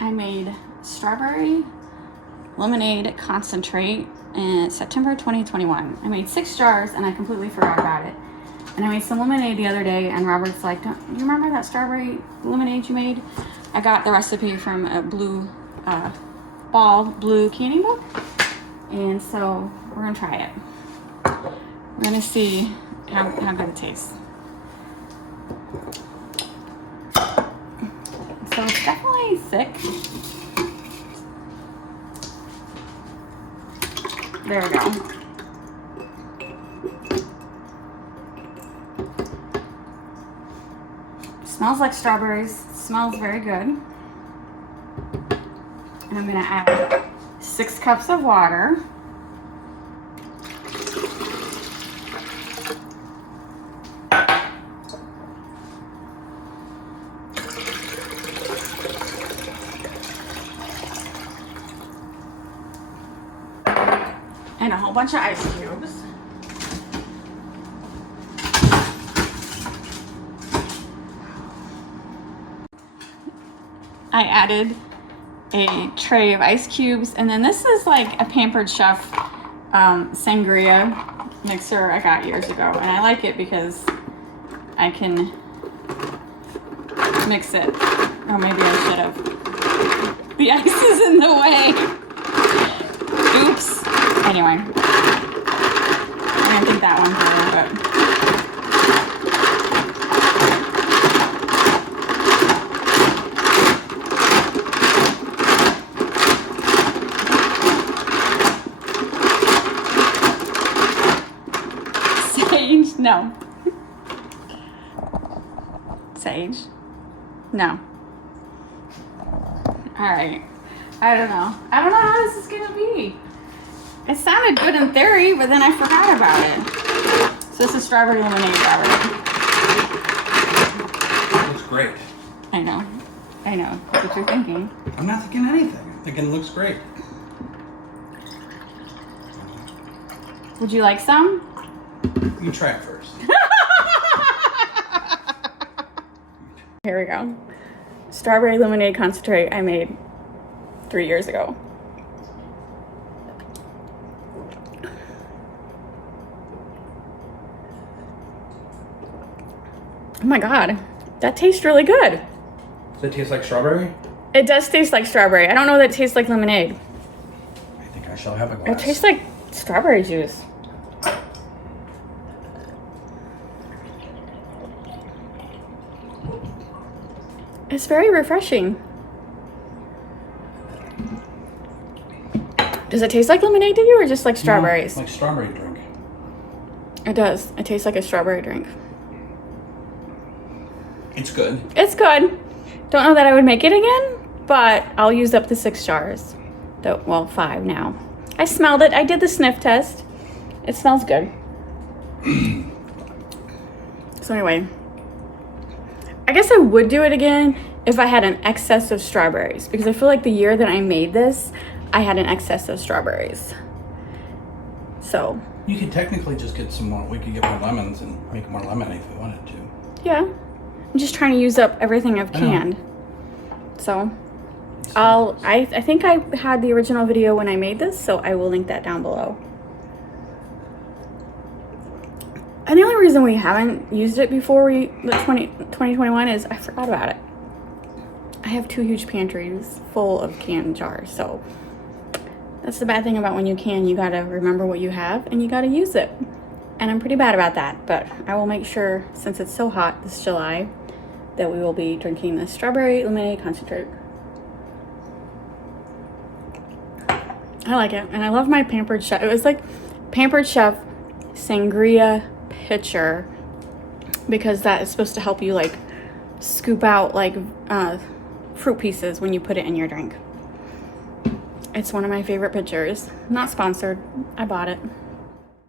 I made strawberry lemonade concentrate in September 2021. I made 6 jars and I completely forgot about it. And I made some lemonade the other day and Robert's like, do you remember that strawberry lemonade you made? I got the recipe from a blue canning book. And so we're gonna try it. We're gonna see how good it tastes. So it's definitely thick. There we go. Smells like strawberries. Smells very good. And I'm gonna add 6 cups of water. And a whole bunch of ice cubes. I added a tray of ice cubes, and then this is like a Pampered Chef sangria mixer I got years ago, and I like it because I can mix it. Or maybe I should have. The ice is in the way. Oops. Anyway, I didn't think that one through, but sage? No. Sage? No. Alright. I don't know how this is gonna be. It sounded good in theory, but then I forgot about it. So this is strawberry lemonade, Robert. Looks great. I know. That's what you're thinking. I'm not thinking anything. I'm thinking it looks great. Would you like some? You try it first. Here we go. Strawberry lemonade concentrate I made 3 years ago. Oh my god, that tastes really good. Does it taste like strawberry? It does taste like strawberry. I don't know that it tastes like lemonade. I think I shall have a glass. It tastes like strawberry juice. It's very refreshing. Does it taste like lemonade to you or just like strawberries? No, like strawberry drink. It does. It tastes like a strawberry drink. It's good. It's good. Don't know that I would make it again, but I'll use up the 6 jars. Well, 5 now. I smelled it. I did the sniff test. It smells good. So anyway, I guess I would do it again if I had an excess of strawberries, because I feel like the year that I made this, I had an excess of strawberries. So You could technically just get some more. We could get more lemons and make more lemon if we wanted to. yeah, I'm just trying to use up everything I've canned. So I think I had the original video when I made this, so I will link that down below. And the only reason we haven't used it before 2021 is I forgot about it. I have 2 huge pantries full of canned jars, so that's the bad thing about when you can. You gotta remember what you have and you gotta use it. And I'm pretty bad about that, but I will make sure, since it's so hot this July, that we will be drinking the strawberry lemonade concentrate. I like it, and I love my Pampered Chef. It was like Pampered Chef sangria pitcher, because that is supposed to help you like scoop out like fruit pieces when you put it in your drink. It's one of my favorite pitchers. Not sponsored. I bought it.